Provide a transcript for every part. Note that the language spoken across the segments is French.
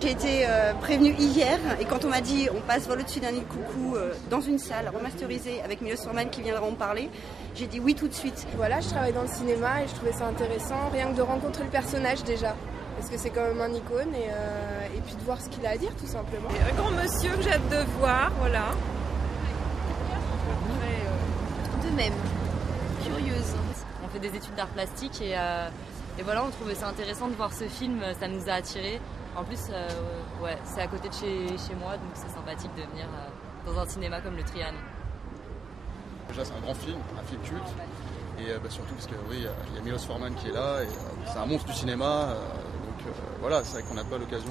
J'ai été prévenue hier et quand on m'a dit on passe vol au-dessus d'un nid de coucou dans une salle remasterisée avec Milos Forman qui viendra en parler, j'ai dit oui tout de suite. Voilà, je travaille dans le cinéma et je trouvais ça intéressant, rien que de rencontrer le personnage déjà. Parce que c'est quand même un icône et puis de voir ce qu'il a à dire tout simplement. Un grand monsieur que j'ai hâte de voir, voilà. De même, curieuse. On fait des études d'art plastique et voilà, on trouvait ça intéressant de voir ce film, ça nous a attirés. En plus, ouais, c'est à côté de chez moi, donc c'est sympathique de venir dans un cinéma comme le Trianon. Déjà, c'est un grand film, un film culte, et surtout parce que oui, il y a Milos Forman qui est là, et c'est un monstre du cinéma, donc voilà, c'est vrai qu'on n'a pas l'occasion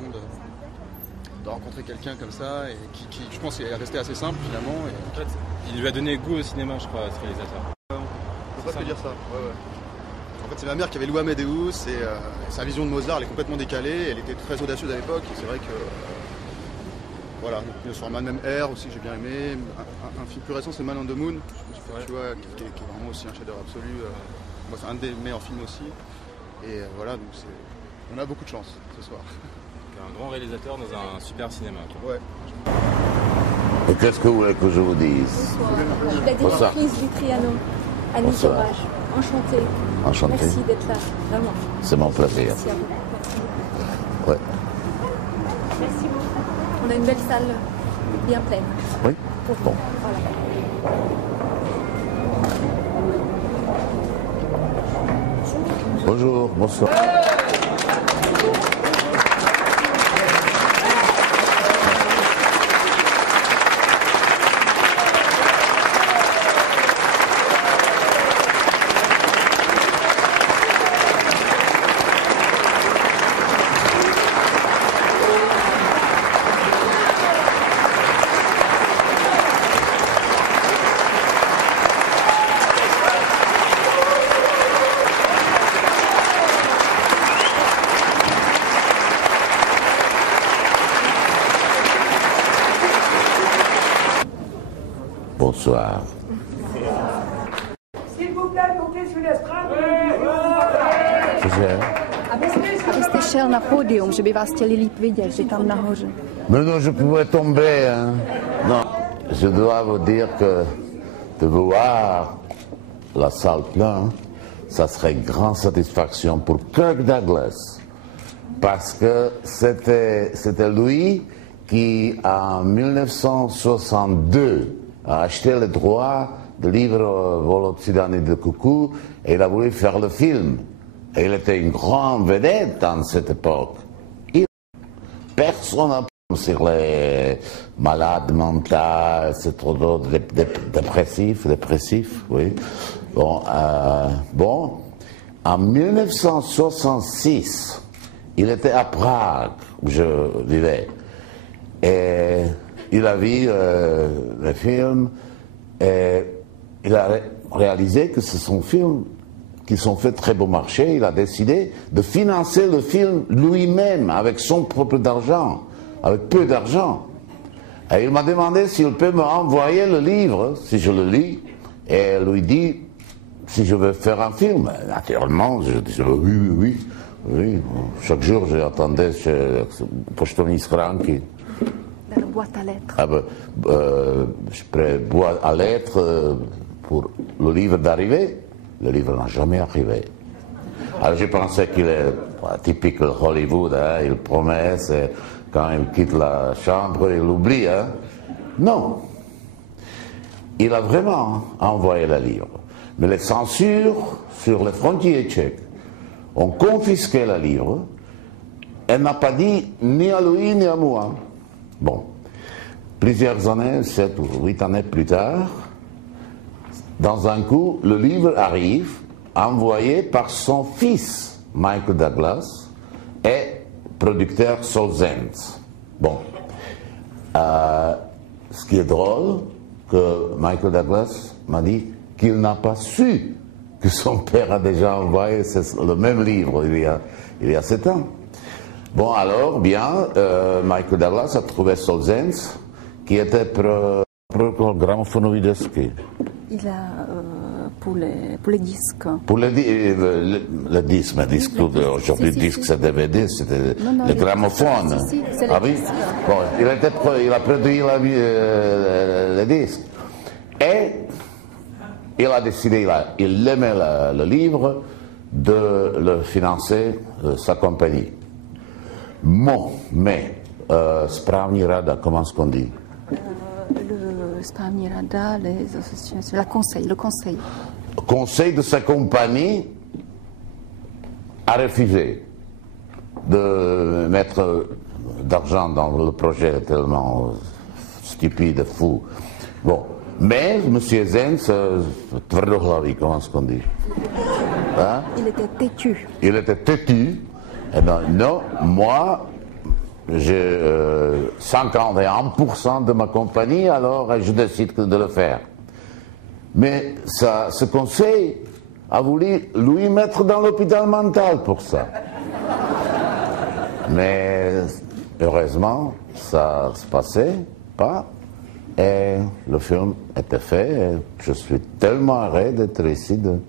de rencontrer quelqu'un comme ça, et qui je pense, est resté assez simple finalement. Et... En fait, il lui a donné goût au cinéma, je crois, à ce réalisateur. On peut pas te dire ça. Ouais. En fait, c'est ma mère qui avait loué Amadeus et sa vision de Mozart, elle est complètement décalée. Elle était très audacieuse à l'époque. Et c'est vrai que voilà, Milos Forman, même Air aussi, j'ai bien aimé. Un film plus récent, c'est Man on the Moon, tu vois, qui est vraiment aussi un chef-d'œuvre absolu. Moi, c'est un des meilleurs films aussi. Et voilà, donc on a beaucoup de chance ce soir. Un grand réalisateur dans un super cinéma. Ouais. Et qu'est-ce que vous voulez que je vous dise? Je suis la directrice du Trianon, Annie Sauvage. Enchantée. Enchantée. Merci d'être là, vraiment. C'est mon plaisir. Merci à vous. Ouais. Merci beaucoup. On a une belle salle, bien pleine. Oui. Bon. Voilà. Bonjour, bonsoir. Bonsoir. S'il vous plaît, montez sur l'estrade. Abyste šel na pódium, že by vás chtěli líp vidět, že tam nahoře. Mais non, je pouvais tomber. Hein. Non, je dois vous dire que de voir la salle pleine, ça serait grande satisfaction pour Kirk Douglas. Parce que c'était lui qui, en 1962, a acheté le droit de livre Vol au-dessus d'un nid de coucou et il a voulu faire le film. Et il était une grande vedette dans cette époque. Personne n'a parlé sur les malades mentaux, c'est trop d'autres, dépressifs, oui. Bon, en 1966, il était à Prague, où je vivais, et il a vu le film, et il a réalisé que ce sont films qui sont faits très bon marché. Il a décidé de financer le film lui-même, avec son propre argent, avec peu d'argent. Et il m'a demandé s'il peut me envoyer le livre, si je le lis, et lui dit si je veux faire un film. Naturellement, je disais oui. Chaque jour, j'attendais chez Poštovní schránky. Dans la boîte à lettres. Je prends boîte à lettres pour le livre d'arriver. Le livre n'a jamais arrivé. Alors je pensais qu'il est typique de Hollywood, hein, il promet, et quand il quitte la chambre, il oublie. Hein. Non. Il a vraiment envoyé le livre. Mais les censures sur les frontières tchèques ont confisqué le livre. Elle n'a pas dit ni à lui ni à moi. Bon. Plusieurs années, 7 ou 8 années plus tard, dans un coup, le livre arrive, envoyé par son fils, Michael Douglas, et producteur Solzhenitsyn. Bon. Ce qui est drôle, que Michael Douglas m'a dit qu'il n'a pas su que son père a déjà envoyé le même livre il y a 7 ans. Bon, alors, bien, Michael Douglas a trouvé Solzhenitsyn, qui était pro gramophonový desky. Il a pour les disques. Pour le disque, mais disque, aujourd'hui, disque, c'est DVD, c'était le gramophone. Ah oui? Bon, il a produit le disque. Et il a décidé, il aimait le livre, de le financer, sa compagnie. Mais, správní rada, comment est-ce qu'on dit? Le správní rada, les associations, le conseil. Le conseil de sa compagnie a refusé de mettre d'argent dans le projet tellement stupide, fou. Bon. Mais M. Zenz, tvrdohlavý, comment est-ce qu'on dit? Hein? Il était têtu. Il était têtu. Eh bien, non, moi, j'ai 51% de ma compagnie, alors je décide de le faire. Mais ce conseil a voulu lui mettre dans l'hôpital mental pour ça. Mais heureusement, ça ne se passait pas. Et le film était fait. Et je suis tellement heureux d'être ici, de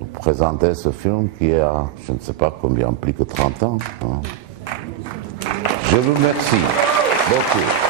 vous présenter ce film qui a, je ne sais pas combien, plus que 30 ans. Je vous remercie beaucoup.